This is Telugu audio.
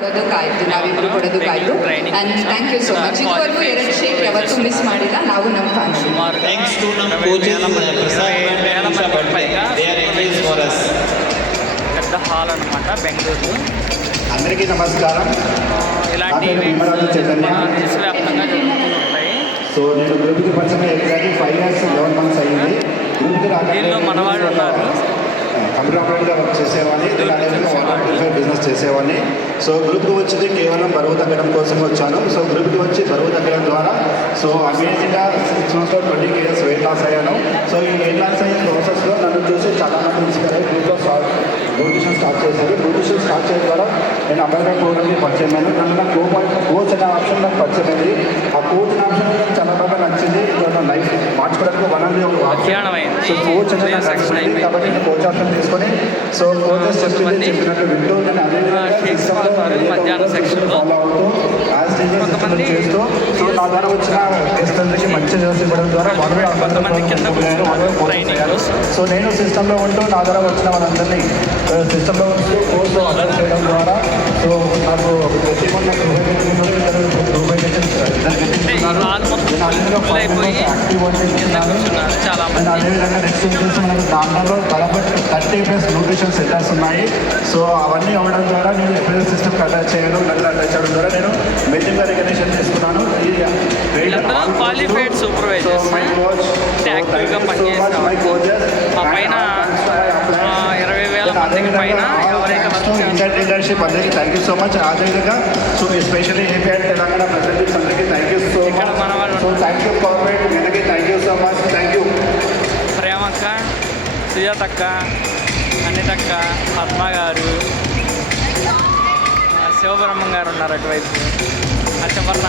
ಕೊಡೋದಕ್ಕಾಯ್ತು, ನಾವಿಬ್ರು ಕೊಡೋದಕ್ಕಾಯ್ತು. And thank you so much. ಇದುವರೆಗೂ 2 ಶೇಕ್ ಯಾವತ್ತೂ ಮಿಸ್ ಮಾಡಿಲ್ಲ ನಾವು ನಮ್ಮ ಫ್ಯಾಮಿಲಿ. ಥ್ಯಾಂಕ್ಸ್ ಟು ನಮ್ಮ ಕೋಚಸ್ పెద్ద హాల్ అనమాట బెంగళూరు. అందరికీ నమస్కారం. ఇలాంటివి దేశవ్యాప్తంగా జరుగుతుంటాయి. సో నేను గ్రూప్కి పరిచయం ఎగ్జాక్ట్లీ 5 years 11 months అయింది. గ్రూప్కి దీనిలో మనవాళ్ళు ఉన్నారు. కంప్యూటర్ ఆపరేటర్గా వర్క్ చేసేవాడిని, బిజినెస్ చేసేవాడిని. సో గ్రూప్కి వచ్చింది కేవలం బరువు తగ్గడం కోసం వచ్చాను. సో గ్రూప్కి వచ్చి బరువు తగ్గడం ద్వారా సో అమేజింగ్గా 6 months 20 kgs వెయిట్ లాస్ అయ్యాను. సో ఈ వెయిట్ లాస్ అయ్యే ప్రాసెస్లో నన్ను చూసి చాలా మంది ఇన్స్పైర్ అయ్యి గ్రూప్లో న్యూట్రిషన్ స్టార్ట్ చేశారు. న్యూట్రిషన్ స్టార్ట్ చేయడం ద్వారా నేను అంబేద్కర్ ప్రోగ్రామ్కి పరిచయం అయ్యాను. నన్ను నాకు కోచ్ అనే ఆప్షన్ నాకు పరిచయం అయింది. ఆ కోచ్ ఆప్షన్ చాలా బాగా నచ్చింది. నా లైఫ్ మార్చుకోవడానికి వన్ అండ్ సో కోచ్ అనేది నాకు నచ్చింది కాబట్టి నేను కోచ్ ఆప్షన్ తీసుకొని సో కోచెస్ చెప్పినట్టు వింటూ నేను అదే ఫాలో అవుతూ యాజ్ టీచర్ చేస్తూ సో నా ద్వారా వచ్చిన గెస్ట్లకి మంచి చేసి ఇవ్వడం ద్వారా సో నేను సిస్టంలో ఉంటూ నా ద్వారా వచ్చిన వాళ్ళందరినీ సిస్టంలో ఉంటూ కోర్సు అటెండ్ చేయడం ద్వారా సో నాకు ప్రతి అదేవిధంగా నెక్స్ట్ వచ్చేసి మనకు దాంట్లో దాదాపు 30+ న్యూట్రిషన్ సెంటర్స్ ఉన్నాయి. సో అవన్నీ అవ్వడం ద్వారా నేను ఎప్పుడైతే సిస్టమ్ అటాచ్ చేయడం నన్ను అటాచ్ చేయడం ద్వారా నేను మెల్లింగ్గా రికగ్నేషన్ చేసుకున్నాను. క్వాలిఫైడ్ సూపర్వైజర్స్ యాక్టివ్గా పనిచేస్తాం. ఆ పైన 20,000 మందికి పైన ఎవరైతే లీడర్షిప్ అందరికీ థ్యాంక్ యూ సో మచ్. అదేవిధంగా so especially A P and Telangana presidents అందరికీ thank you so much. So thank you corporate అందరికీ thank you so much. Thank you ప్రేమక్క, సుజాతక్క, అనితక్క, పద్మ గారు, శివబ్రహ్మం గారు ఉన్నారు అటువైపు. అచ్చంపర్ణ